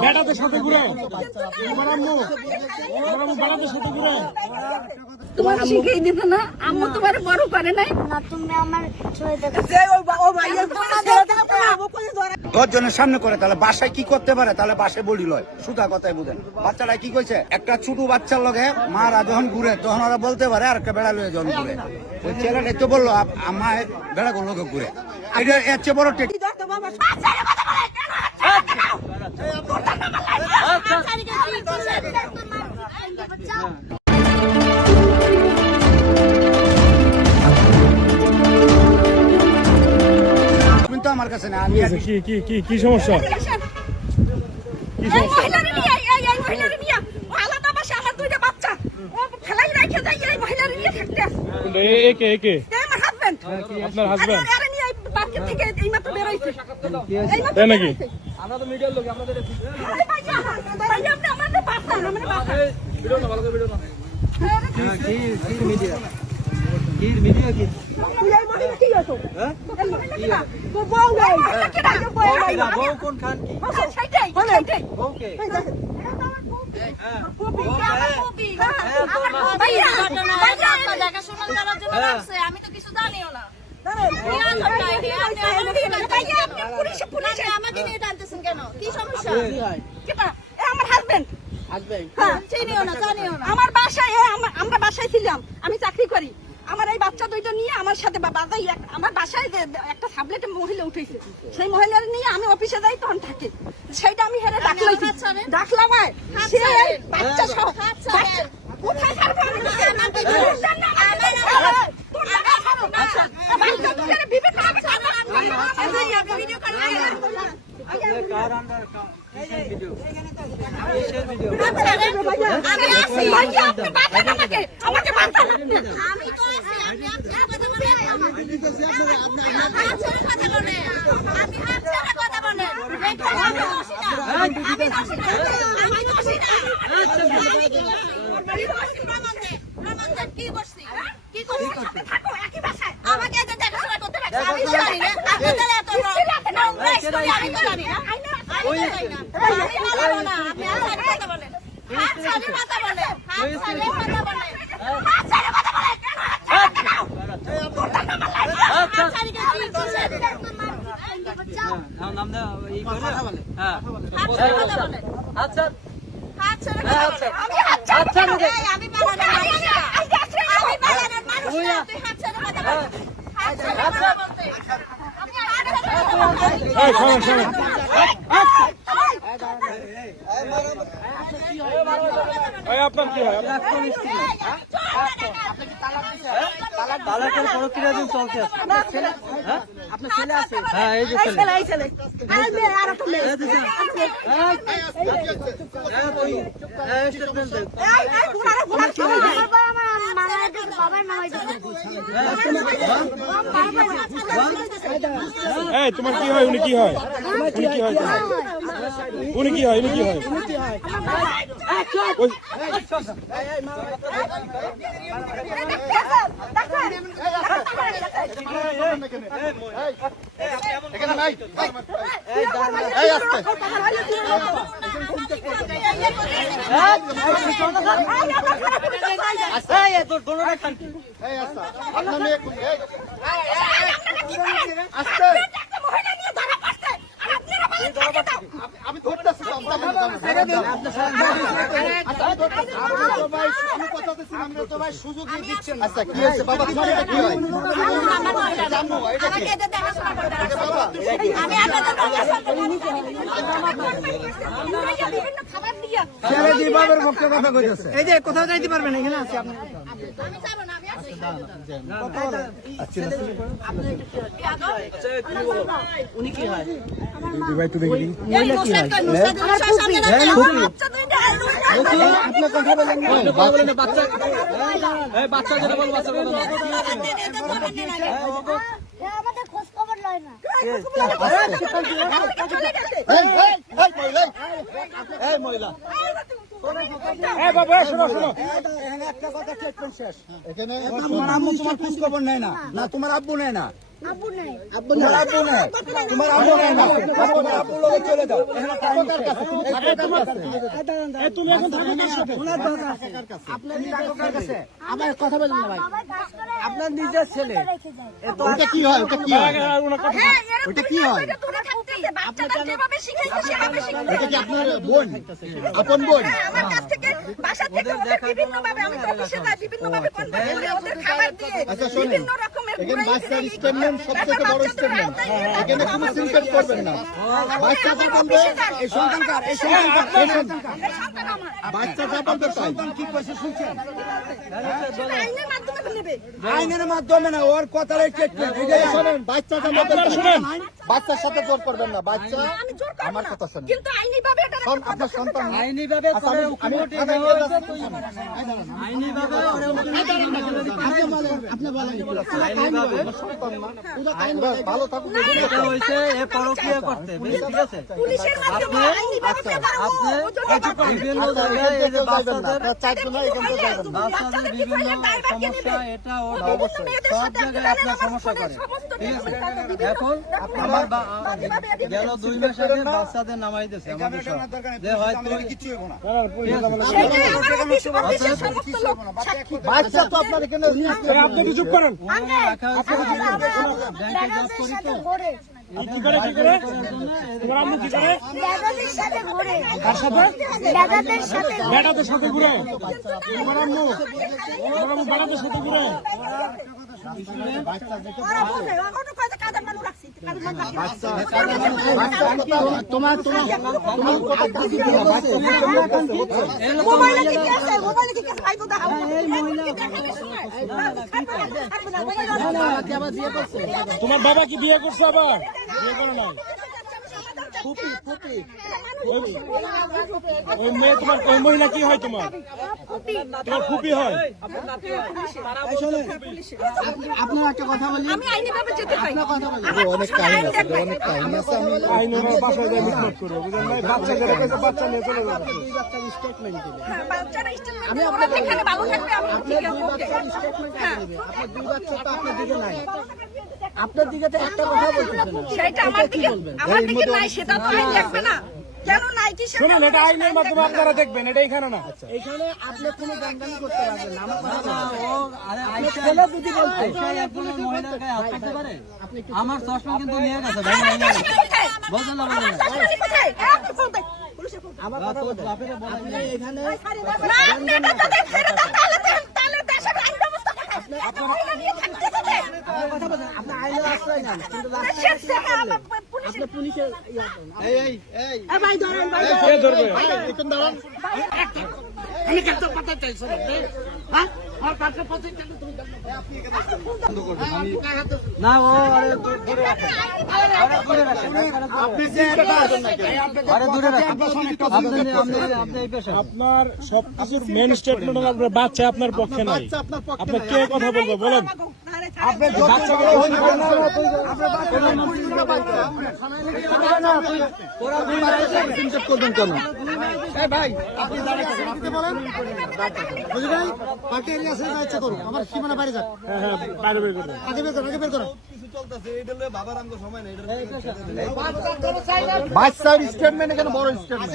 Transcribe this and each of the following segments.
বেটাদের সাথে ঘুরে তোমার আম্মু বেটাদের সাথে ঘুরে তোমার শিখিয়ে দিত না আম্মু তোমার বড় করে নাই না তুমি আমার তোর জন্য সামনে করে তাহলে বাসায় কি করতে পারে তাহলে বাসায় বলি লয় সুতা কথাই বুঝেন বাচ্চারা কি কইছে একটা ছোট বাচ্চার লগে মারা যখন ঘুরে তখন ওরা বলতে পারে আর একটা বেড়া লয়ে যখন ঘুরে ওই ছেলেটা তো বললো আমার বেড়া গুলো ঘুরে এটা এর চেয়ে বড় টেক আমার কাছে না কি সমস্যা আপনার হাজবেন্ড তাই নাকি আমরা তো মিডিয়ার লোক আপনাদের আমি তো কিছু জানিও না আমাকে নিয়ে টানতেছেন কেন কি সমস্যা আমার হাজবেন্ড আমার বাসায় আমরা বাসায় ছিলাম আমি চাকরি করি আমার এই বাচ্চা দুইটা নিয়ে আমার সাথে বাবাই আমার বাসায় একটা সাবলেটে মহিলা উঠেছে সেই মহিলার নিয়ে আমি অফিসে যাই তখন থাকে সেইটা আমি হেরে ডাকলাম বাচ্চা সহ কোথায় ছাড়বো কি করছি আমাকে দেখাশোনা করতে রাখছে আমি জানি না আপনাদের এত কথা বলেন আপনার কি হয় তালাকের প্রক্রিয়া দিন চলছে আপনার ছেলে আছে হ্যাঁ এই যে ছেলে তোমার কি হয় উনি কি হয় উনি কি হয় আমি ধরতেছি সুযোগ দিচ্ছেন আচ্ছা কি হয়েছে বাবা তোমার এটা কি হয় এই যে কোথাও যাইতে পারবেন এখানে আছে আপনি উনি কি হয় আপনার কথা বলেন বাচ্চা যেটা বল বাচ্চা আমাদের খোঁজ খবর লয় না মহিলা এখানে তোমার আম্মু তোমার খোঁজ খবর নেয় না তোমার আব্বু নেয় না আব্বু নাই। তোমার আব্বু নাই, তোমার আব্বু নাই না, তোমার আব্বুর লগে চলে যাও। এখানে টাইম কার কাছে? তুমি এখন থাকো কার সাথে? আপনার কাকার কাছে আবার কথা বলেন না ভাই। বাবা কাজ করে, আপনার নিজের ছেলে রেখে যায়। ওটা কি হয়? ওটা কি হয়? হ্যাঁ, এরকম ওটা কি হয়? এটা দূরে থাকতেছে। বাচ্চাটা যেভাবে শিখাইছে সেভাবে শিখাইছে। এটা কি আপনার বোন, আপন বোন? হ্যাঁ, আমার কাছ থেকে বাসা থেকে ওদের বিভিন্ন ভাবে আমি তো অফিসে যাই, বিভিন্ন ভাবে কনভার্ট করে ওদের খাবার দিয়ে বিভিন্ন রকমের এখানে ঘুরাই বাচ্চার ফিরাই স্টেটমেন্ট সব থেকে বড় স্টেটমেন্ট। এখানে কোনো সিনকেট করবেন না। বাচ্চা যা বলবে, এই সন্তান কার? এই সন্তান কার? এই সন্তান কার? এই সন্তান আমার। বাচ্চা যা বলবে সন্তান কি কইছে শুনছেন? সেটা আইনের মাধ্যমে নেবে। আইনের মাধ্যমে না, ওর কথার স্টেটমেন্ট। এটাই শোনেন, বাচ্চা যা বলবে শুনেন। বাচ্চার সাথে জোর করবেন না। বাচ্চা আমি জোর করব আমার না। কথা শোনেন। কিন্তু আইনি ভাবে এটা আপনার সন্তান না। আইনি ভাবে আচ্ছা, আমি আইনি ভাবে ভালো থাকুন। এটা হইছে এ পরকীয়া করতে, ঠিক আছে? পুলিশের মাধ্যমে আইনি ভাবে আপনি বিভিন্ন জায়গায় এই যে বাচ্চাদের বাচ্চাদের বিভিন্ন সমস্যা, এটা ওটা সব জায়গায় আপনার সমস্যা করে, ঠিক আছে? এখন আমার গেল 2 মাস আগে বাচ্চাদের নামাই দিয়েছে আমাদের সব যে হয়তো কিছু হইব না। বাচ্চা তো আপনার এখানে আপনি কি চুপ করেন? রাখা হয়েছে ব্যাংকে জব করি তো ঘোরে, কি করে কি করে? তোমার আম্মু কি করে? দাদাদের সাথে ঘোরে, কার সাথে? দাদাদের সাথে ঘোরে। বেটাদের সাথে ঘুরে? তোমার আম্মু বেটাদের সাথে ঘুরে? তোমার তোমার বাবা কি বিয়ে করছে আবার? বিয়ে করে নাই? ওই মেয়ে তোমার, ওই মহিলা কি হয় তোমার? তোমার ফুপি হয়? আপনার একটা কথা বলি, আমি আইনি ভাবে যেতে পারি। অনেক কাহিনী আছে, অনেক কাহিনী আছে। আমি আইন ওনার বাসায় যায় মিটমাট করে, বুঝলেন ভাই? বাচ্চা যেটা কইছে বাচ্চা নিয়ে চলে যাবে। হ্যাঁ, বাচ্চারা স্টেটমেন্ট ওরা যেখানে ভালো থাকবে আমি ঠিক আছে, ওকে। হ্যাঁ, আপনার 2 বাচ্চা তো আপনার দিকে নাই, আপনার দিকে তো একটা কথা বলতেছে না। সেটা আমার দিকে নাই, সেটা তো আইন দেখবে না। কেন নাই কি সেটা শুনুন, এটা আইনের মাধ্যমে আপনারা দেখবেন, এটা এখানে না। এখানে আপনি কোনো গানগানি করতে পারবেন না। আমার কথা বলছি, ছেলে যদি বলতে একজন মহিলার গায়ে হাত করতে পারে, আমার চশমা কিন্তু নিয়ে গেছে ভাই, বলছেন না বলেন না। কোথায়? আপনি বলতে আমার কথা বলতে আপনি এখানে তাহলে দেশের আইন ব্যবস্থা কোথায়? আপনার মহিলা নিয়ে থাকতেছে যে? কথা বলছেন, আপনি আইনের আশ্রয় নেন, কিন্তু দেশের থেকে আমার পুলিশের আপনি পুলিশের ভাই ধরেন, ভাই কে ধরবে? না ও আরে দূরে রাখেন, আপনি যে আরে দূরে রাখেন। আপনি এই পেশা আপনার সবকিছুর মেন স্টেটমেন্ট হলো আপনার বাচ্চা আপনার পক্ষে নাই। আপনি কে কথা বলবো বলেন? আপনি বাচ্চাগুলো হইতে পারে না। করবেন কেন? ভাই আপনি দাঁড়ায় থাকেন, আপনি বলেন। বুঝলি ভাই, পার্টি এরিয়া আছে, ইচ্ছা করুন, আমার সীমানা বাইরে যাক। হ্যাঁ হ্যাঁ, বাইরে বের করুন। আগে বের করুন, আগে বের করুন। বাচ্চার স্টেটমেন্ট এখানে বড় স্টেটমেন্ট।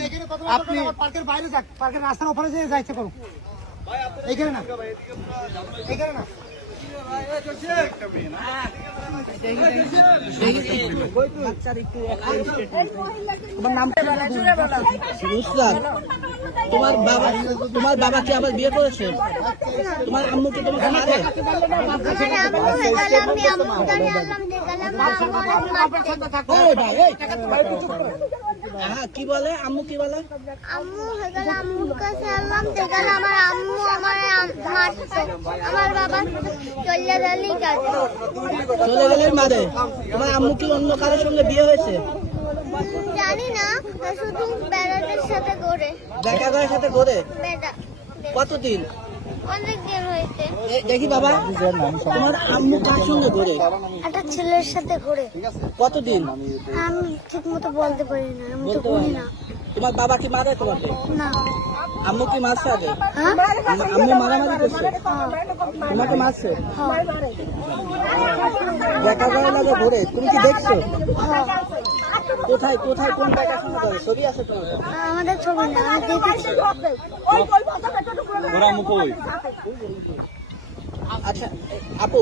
আপনি পার্কের বাইরে যাক, পার্কের রাস্তার উপরে যেয়ে যাইতে করুন। এইখানে না, এইখানে না। তোমার বাবা কি আবার বিয়ে করেছে? তোমার আম্মু কি তোমাকে মারে? আমার আম্মু হয়ে গেল, আমি আম্মু জানি আল্লাহ দেখালাম, হ্যাঁ, কি বলে আম্মু, কি বলে? আম্মু হয়ে গেল, আম্মুর কাছে আল্লাহ দেখালাম, আমার আম্মু আমার মারতো, আমার বাবা চলে গেলেই কাজে। চলে গেলেন মারে। তোমার আম্মু কি অন্য কারোর সঙ্গে বিয়ে হয়েছে? জানি না, শুধু বেড়াদের সাথে ঘোরে, দেখা করার সাথে ঘরে? বেড়া কতদিন? অনেক দিন হয়েছে। দেখি বাবা, তোমার আম্মু কার সঙ্গে ঘরে? একটা ছেলের সাথে ঘোরে, কতদিন? আমি ঠিক মতো বলতে পারি না, আমি তো বলি না। তোমার বাবা কি মারে তোমাকে? না। আম্মু কি মারছে আগে? হ্যাঁ? আম্মু মারামারি করছে? তোমাকে মারছে? হ্যাঁ। দেখা যায় না যে ঘুরে, তুমি কি দেখছো? কোথায় কোথায় কোন দেখাশোনা করে? ছবি আছে তোমার? আমাদের ছবি না, আমি দেখেছি। আচ্ছা আপু,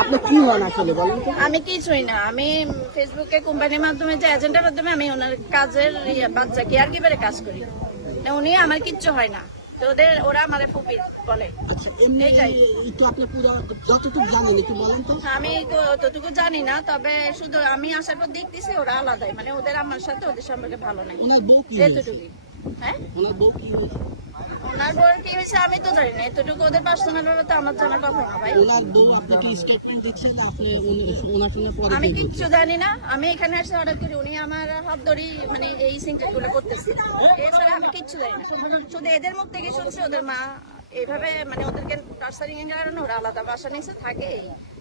আপনি কি হন আসলে বলেন তো? আমি কিছুই না, আমি ফেসবুকে কোম্পানির মাধ্যমে যে এজেন্টের মাধ্যমে আমি ওনার কাজের বাচ্চা কেয়ার গিভারে কাজ করি। উনি আমার কিচ্ছু হয় না, তো ওরা আমার ফুপি বলে। আচ্ছা এমনি এইটাই। একটু আপনি পুরো যতটুকু জানেন একটু বলেন তো। আমি তো অতটুকু জানি না, তবে শুধু আমি আসার পর দেখতেছি ওরা আলাদাই, মানে ওদের আমার সাথে ওদের সম্পর্কে ভালো নাই, ওনার বউ কি হয়েছে? এতটুকুই। হ্যাঁ, ওনার বউ কি হয়েছে? ওনার বউর কি হয়েছে আমি তো জানি না, এতটুকু ওদের পার্সোনাল ব্যাপারে তো আমার জানার কথা না ভাই। ওনার বউ আপনাকে স্টেটমেন্ট দিচ্ছে না, আপনি ওনার সঙ্গে পরে আমি কি কিচ্ছু জানি না, আমি এখানে এসে অর্ডার করি, উনি আমার হাত ধরি মানে এই সিনটেক্ট গুলো করতেছে, এছাড়া আমি কিচ্ছু জানি না। শুধু এদের মুখ থেকে শুনছি ওদের মা এইভাবে মানে ওদেরকে টার্চারিং এর কারণে ওরা আলাদা বাসা নিচে থাকে,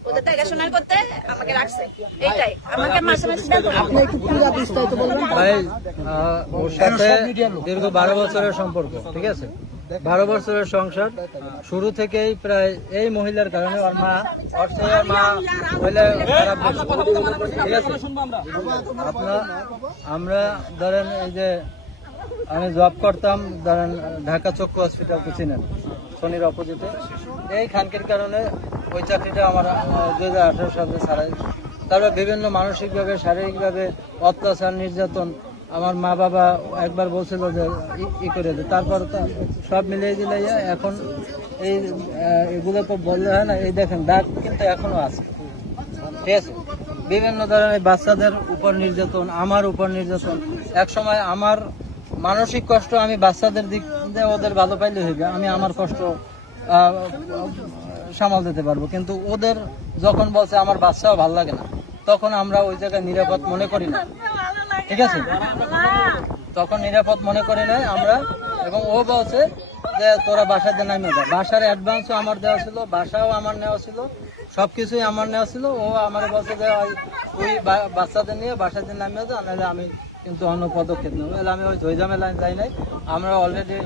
ওদের দেখাশোনা করতে আমাকে রাখছে, এইটাই আমাকে মাসে মাসে আপনি একটু পুরো বিস্তারিত বলবেন? ভাই ওর সাথে দীর্ঘ 12 বছরের সম্পর্ক, ঠিক আছে? 12 বছরের সংসার, শুরু থেকেই প্রায় এই মহিলার কারণে ওর মা হইলে খারাপ বেশি, ঠিক আছে? আমরা ধরেন এই যে আমি জব করতাম ধরেন ঢাকা চক্ষু হসপিটাল, তো চিনেন, শনির অপোজিটে। এই খানকির কারণে ওই চাকরিটা আমার 2018 সালে ছাড়াই। তারপর বিভিন্ন মানসিকভাবে শারীরিকভাবে অত্যাচার নির্যাতন, আমার মা বাবা একবার বলছিল যে ই করে দে, তারপর সব মিলিয়ে দিলে এখন এই এগুলো তো বললে হয় না, এই দেখেন দাগ কিন্তু এখনো আছে, ঠিক আছে? বিভিন্ন ধরনের বাচ্চাদের উপর নির্যাতন, আমার উপর নির্যাতন। এক সময় আমার মানসিক কষ্ট আমি বাচ্চাদের দিক দিয়ে ওদের ভালো পাইলে হইবে, আমি আমার কষ্ট সামাল দিতে পারবো, কিন্তু ওদের যখন বলছে আমার বাচ্চাও ভালো লাগে না, তখন আমরা ওই জায়গায় নিরাপদ মনে করি না, ঠিক আছে? তখন নিরাপদ মনে করি না আমরা। এবং ও বলছে যে তোরা বাসায় দিয়ে নামিয়ে দেয়, বাসার অ্যাডভান্সও আমার দেওয়া ছিল, বাসাও আমার নেওয়া ছিল, সবকিছুই আমার নেওয়া ছিল। ও আমার বলছে যে ওই বাচ্চাদের নিয়ে বাসায় দিয়ে নামিয়ে দেয়, নাহলে আমি কিন্তু অন্য পদক্ষেপ নেব। আমি ওই ঝইঝামেলায় যাই নাই, আমরা অলরেডি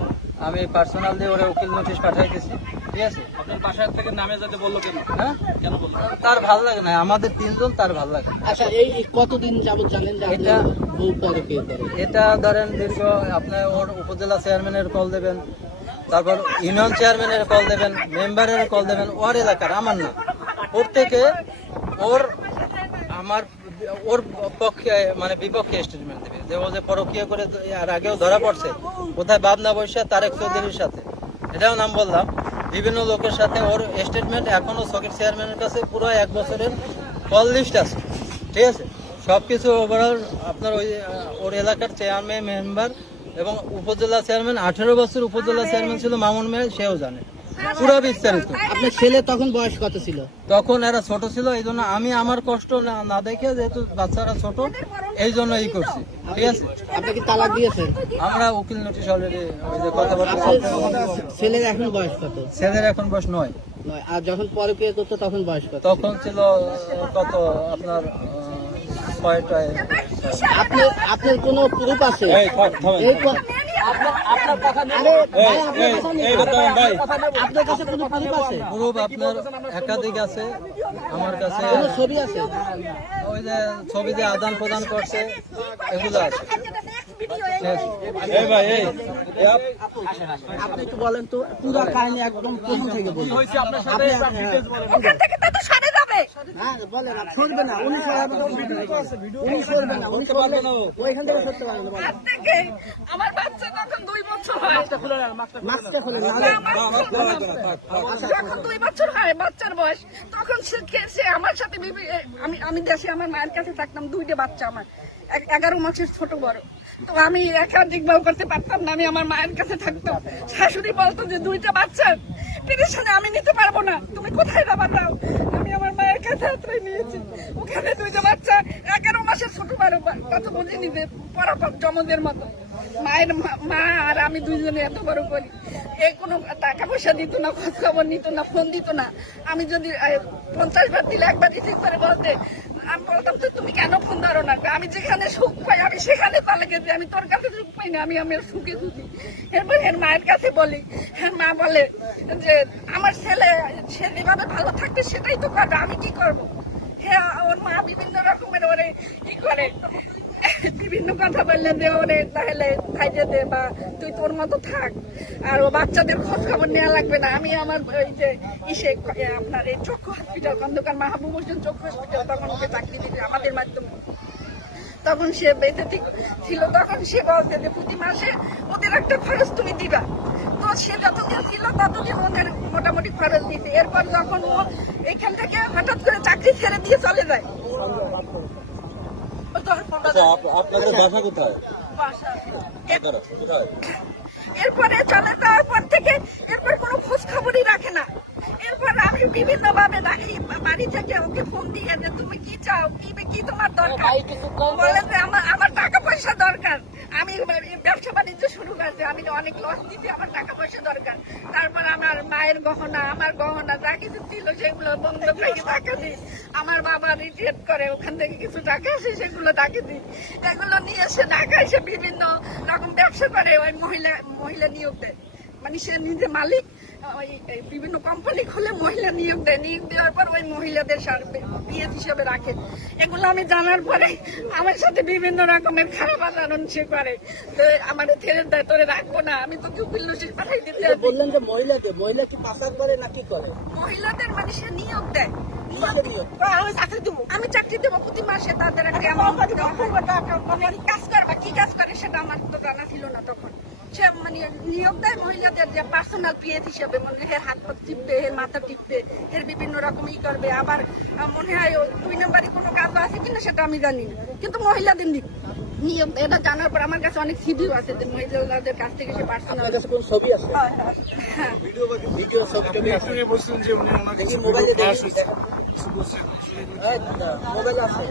আমি পার্সোনাল দিয়ে ওরা উকিল নোটিশ পাঠিয়ে গেছি, ঠিক আছে? আপনার বাসার থেকে নামে যেতে বললো কেন? হ্যাঁ, কেন বললো? তার ভালো লাগে না, আমাদের 3 জন তার ভালো লাগে। আচ্ছা এই কতদিন যাবত জানেন যে এটা বউ পরে কে করে? এটা ধরেন দীর্ঘ, আপনি ওর উপজেলা চেয়ারম্যানের কল দেবেন, তারপর ইউনিয়ন চেয়ারম্যানের কল দেবেন, মেম্বারের কল দেবেন, ওর এলাকার, আমার না, প্রত্যেকে ওর পক্ষে মানে বিপক্ষে স্টেটমেন্ট দেবে যে ও যে পরকীয়া করে আর আগেও ধরা পড়ছে কোথায় বাবনা বৈশা তারেক চৌধুরীর সাথে, এটাও নাম বললাম, বিভিন্ন লোকের সাথে ওর স্টেটমেন্ট এখনো সকেট চেয়ারম্যানের কাছে পুরো 1 বছরের কল লিস্ট আছে, ঠিক আছে? সবকিছু ওভারঅল আপনার ওই ওর এলাকার চেয়ারম্যান, মেম্বার এবং উপজেলা চেয়ারম্যান, 18 বছর উপজেলা চেয়ারম্যান ছিল মামুন মেয়ে, সেও জানে পুরো বিস্তারিত। আপনার ছেলে তখন বয়স কত ছিল? তখন এরা ছোট ছিল, এই জন্য আমি আমার কষ্ট না দেখে, যেহেতু বাচ্চারা ছোট, এই জন্য এই করছি, ঠিক আছে? আপনি কি তালাক দিয়েছেন? আমরা উকিল নোটিশ অলরেডি কথাবার্তা। ছেলের এখন বয়স কত? ছেলের এখন বয়স 9। আর যখন পরকীয়া করতো তখন বয়স কত? তখন ছিল কত আপনার 6টায়। আপনার কোনো প্রুফ আছে? এই থামেন। আপনার কথা নেই। এই বর্তমান ভাই, আপনার কাছে কোনো প্রুফ আছে? গ্রুপ আপনার একাধিক আছে, আমার কাছে কোনো ছবি আছে? ওই যে ছবি যে আদান প্রদান করছে এগুলো আছে। এই ভাই, এই আপনি একটু বলেন তো পুরো কাহিনী একদম প্রথম থেকে বলুন। আপনার সাথে ডিটেইলস বলেন। ওখান থেকে তো সরে যাবে। হ্যাঁ বলেন, সরবে না, উনি সরবে না, উনি সরবে না, উনি সরবে না, ওইখান থেকে সরতে পারবে না। আজ থেকে আমার বাচ্চা তখন 2 বছর হয়, মাস্কটা খুলে না। যখন 2 বছর হয় বাচ্চার বয়স, তখন সে আমার সাথে আমি দেশে আমার মায়ের কাছে থাকতাম, 2টা বাচ্চা আমার, 11 মাসের ছোট বড়। তো আমি একাধিক বউ করতে পারতাম না, আমি আমার মায়ের কাছে থাকতাম। শাশুড়ি বলতো যে 2টা বাচ্চা টেনশনে আমি নিতে পারবো না, তুমি কোথায় যাবার দাও। আমি আমার মায়ের কাছে আশ্রয় নিয়েছি, ওখানে 2টা বাচ্চা 11 মাসের ছোট বড়, কত বুঝিনি যে পরাপর জমজের মতো। মায়ের মা আর আমি 2জনে এত বড় করি, কোনো টাকা পয়সা দিত না, খোঁজ খবর নিত না, ফোন দিত না। আমি যদি 50 বার দিলে একবার রিসিভ করে বলতে, আমি বলতাম তো তুমি কেন ফোন ধরো না, আমি যেখানে সুখ পাই আমি সেখানে তালে গেছি, আমি তোর কাছে সুখ পাই না, আমি আমার সুখে সুখী। এরপর এর মায়ের কাছে বলি, হ্যাঁ মা বলে যে আমার ছেলে সে যেভাবে ভালো থাকতে সেটাই তো কথা, আমি কি করবো। হ্যাঁ ওর মা বিভিন্ন রকমের ওরে ই করে, বিভিন্ন কথা বললে যে ওরে তাহলে খাইতে দে বা তুই তোর মতো থাক, আর ও বাচ্চাদের খোঁজ খবর নেওয়া লাগবে না। আমি আমার ওই যে ইসে আপনার এই চক্ষু হসপিটাল, খন্দকার মাহবুব হোসেন চক্ষু হসপিটাল, তখন ওকে চাকরি দিতে আমাদের মাধ্যমে, তখন সে বেঁচে ছিল, তখন সে বলছে যে প্রতি মাসে ওদের একটা খরচ তুমি দিবা। তো সে যতদিন ছিল ততদিন ওদের মোটামুটি খরচ দিতে। এরপর যখন ও এখান থেকে হঠাৎ করে চাকরি ছেড়ে দিয়ে চলে যায়। আপনাদের বাসা কোথায়? এরপরে চলে যাওয়ার পর থেকে এরপর কোনো খোঁজ খবরই রাখে না। এরপর আমি বিভিন্ন ভাবে বাড়ি থেকে ওকে ফোন দিয়ে যে তুমি কি চাও, কি তোমার দরকার, বলে যে আমার টাকা পয়সা দরকার, আমি ব্যবসা বাণিজ্য শুরু করছি, আমি অনেক লস দিচ্ছি, আমার টাকা পয়সা দরকার। তারপর আমার মায়ের গহনা, আমার গহনা যা কিছু ছিল সেগুলো বন্ধক রেখে টাকা দিই। আমার বাবা রিটায়ার করে, ওখান থেকে কিছু টাকা আসে সেগুলো টাকা দিই। এগুলো নিয়ে এসে ঢাকায় সে বিভিন্ন রকম ব্যবসা করে, ওই মহিলা নিয়োগ দেয়, মানে সে নিজে মালিক, ওই বিভিন্ন কোম্পানি খুলে মহিলা নিয়োগ দেয়, নিয়োগ দেওয়ার পর ওই মহিলাদের বিয়ে হিসেবে রাখে। এগুলো আমি জানার পরে আমার সাথে বিভিন্ন রকমের খারাপ আচরণ সে করে, আমাদের ছেড়ে দেয়, তোরে রাখবো না, আমি তোকে উকিল নোটিশ পাঠাই দিতে। বললেন যে মহিলা কি পাচার করে না কি করে? মহিলাদের মানে সে নিয়োগ দেয়, আমি চাকরি দেবো প্রতি মাসে, তাদের একটা কাজ করবা, কি কাজ করে সেটা আমার তো জানা ছিল না তখন। সে মানে নিয়োগ দেয় মহিলাদের যে পার্সোনাল পিএস হিসেবে, মানে এর হাত পা টিপবে, এর মাথা টিপবে, এর বিভিন্ন রকম ই করবে। আবার মনে হয় 2 নম্বরই কোনো কাজ আছে কিনা সেটা আমি জানি না, কিন্তু মহিলাদের নিয়োগ এটা জানার পর আমার কাছে অনেক সিভিও আছে যে মহিলাদের কাছ থেকে সে পার্সোনাল ছবি আছে? হ্যাঁ। ভিডিও ছবি আপনি বলছেন যে উনি ওনার কাছে মোবাইলে ফ্ল্যাশ হচ্ছে। মোবাইল আছে?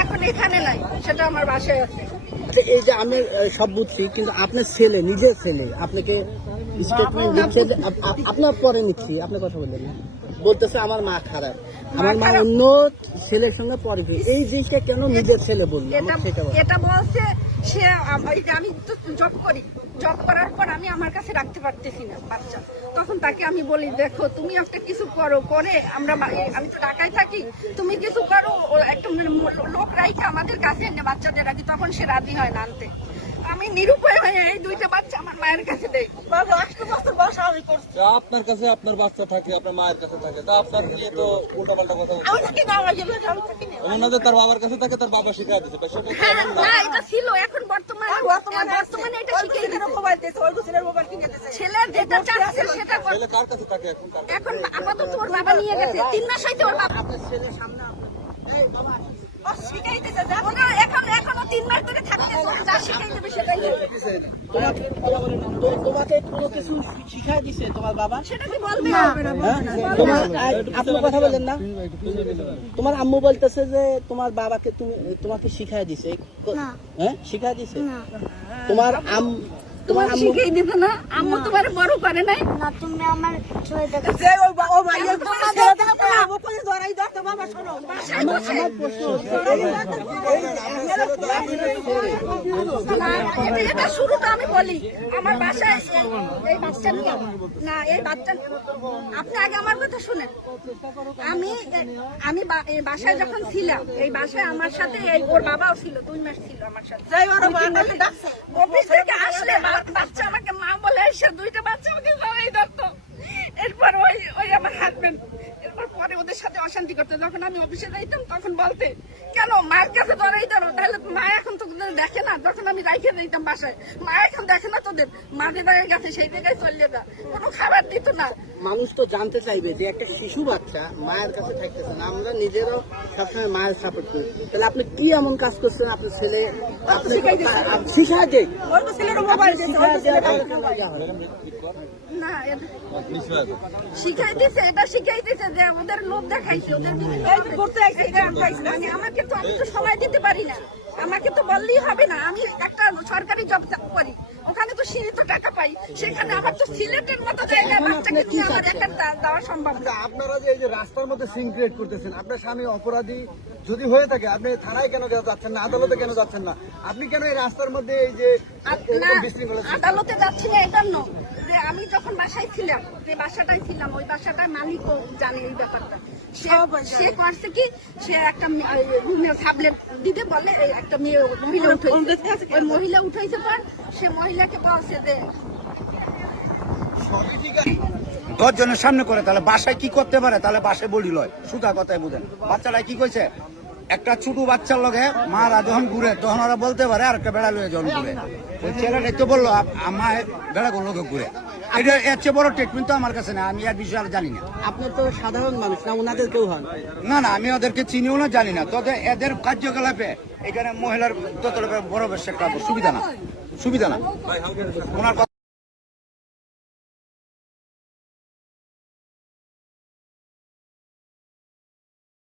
এখন এখানে নাই, সেটা আমার বাসায় আছে। আচ্ছা, এই যে আমি সব বুঝছি, কিন্তু আপনার ছেলে, নিজের ছেলে আপনাকে স্টেটমেন্ট দিচ্ছে যে আপনার পরে নিচ্ছি, আপনার কথা বললেন না, বলতেছে আমার মা খারাপ, আমার মা অন্য ছেলের সঙ্গে পরে। এই জিনিসটা কেন নিজের ছেলে বললো? এটা বলছে সে আমি তো জব করি, জব করার পর আমি আমার কাছে রাখতে পারতেছি না বাচ্চা, তখন তাকে আমি বলি দেখো তুমি একটা কিছু করো, করে আমি তো ঢাকায় থাকি, তুমি কিছু করো, একটা লোক রাইখে আমাদের কাছে এনে বাচ্চাদের রাখি। তখন সে রাজি হয় না আনতে। আমি নিরুপায় হয়ে এই 2টা বাচ্চা আমার মায়ের কাছে দেই। আপনার কাছে আপনার বাচ্চা থাকে, আপনার মায়ের কাছে থাকে, তা আপনার নিয়ে তো উল্টাপাল্টা কথা বলছে। ওনাদের তার বাবার কাছে থাকে, তার বাবা শিখাই দিচ্ছে। হ্যাঁ, না এটা ছিল, এখন বর্তমানে এটা শিখে ছেলের যেটা চাচ্ছে সেটা ছেলে কার কাছে থাকে এখন? এখন আপাতত ওর বাবা নিয়ে গেছে, 3 মাস হইতে ওর বাবা ছেলের সামনে এখনো 3 মাস ধরে থাকতেছে, যা শিখাই দেবে সেটাই তোমাকে কোনো কিছু শিখাই দিছে তোমার বাবা? সেটা কি বলবে? তোমার আপনি কথা বলেন না, তোমার আম্মু বলতেছে যে তোমার বাবাকে তোমাকে শিখাই দিছে? হ্যাঁ, শিখাই দিছে? তোমার তোমার শিখাই দিবে না? আম্মু তোমার বড় করে নাই না, তুমি আমার ছয় টাকা এটা শুরুটা আমি বলি। আমার বাসায় এই বাচ্চা নিয়ে না, এই বাচ্চা আপনি আগে আমার কথা শুনেন। আমি বাসায় যখন ছিলাম, এই বাসায় আমার সাথে ওর বাবাও ছিল, 2 মাস ছিল আমার সাথে। অফিস থেকে আসলে বাচ্চা আমাকে মা বলে এসে 2টা বাচ্চা আমাকে জড়াই ধরতো। এরপর ওই আমার হাজবেন্ড এরপর পরে ওদের সাথে অশান্তি করতো। যখন আমি অফিসে যাইতাম তখন বলতে কেন মার কাছে জড়াই ধরো, তাহলে মা এখন তো দেখে না। যখন আমি রাইখে যাইতাম বাসায়, মা এখন দেখে না তোদের, মা যে জায়গায় গেছে সেই জায়গায় চলে যা, কোনো খাবার দিত না। মানুষ তো জানতে চাইবে যে একটা শিশু বাচ্চা মায়ের কাছে থাকতেছে না, আমরা নিজেরও সবসময় মায়ের সাপোর্ট করি, তাহলে আপনি কি এমন কাজ করছেন? আপনার ছেলে শিখাই দেয় না, শিখাই দিছে, এটা শিখাই দিছে যে ওদের লোক দেখাইছে, ওদের মানে আমাকে তো, আমি তো সময় দিতে পারি না, আমাকে তো বললেই হবে না। আমি একটা সরকারি জব করি, ওখানে তো সীমিত টাকা পাই, সেখানে আমার তো সিলেটের মতো জায়গায় বাচ্চাকে নিয়ে আমার একা দেওয়া সম্ভব না। আপনারা যে এই যে রাস্তার মধ্যে সিন ক্রিয়েট করতেছেন, আপনার স্বামী অপরাধী যদি হয়ে থাকে, আপনি থানায় কেন যাচ্ছেন না, আদালতে কেন যাচ্ছেন না? আপনি কেন এই রাস্তার মধ্যে এই যে আদালতে যাচ্ছি না এটার জন্য যে আমি যখন বাসায় ছিলাম, যে বাসাটায় ছিলাম, ওই বাসাটার মালিকও জানে এই ব্যাপারটা, সে করছে কি, সে একটা ট্যাবলেট দিতে বলে একটা মেয়ে মহিলা উঠাইছে, ওই মহিলা উঠাইছে পর সে মহিলাকে বলছে যে 10 জনের সামনে করে তাহলে বাসায় কি করতে পারে, তাহলে বাসায় বডি লয়, সুতা কথাই বুঝেন। বাচ্চারা কি কইছে, একটা ছোট বাচ্চার লগে মারা যখন ঘুরে তখন ওরা বলতে পারে আর একটা বেড়া লয়ে যখন ঘুরে। ওই ছেলেটা তো বললো আমার বেড়া গুলো ঘুরে, এটা এর চেয়ে বড় ট্রিটমেন্ট তো আমার কাছে না, আমি এর বিষয়ে আর জানি না। আপনি তো সাধারণ মানুষ না, ওনাদের কেউ হন? না না, আমি ওদেরকে চিনিও না, জানি না। তবে এদের কার্যকলাপে এখানে মহিলার তত বড় বেশ একটা সুবিধা না, সুবিধা না ওনার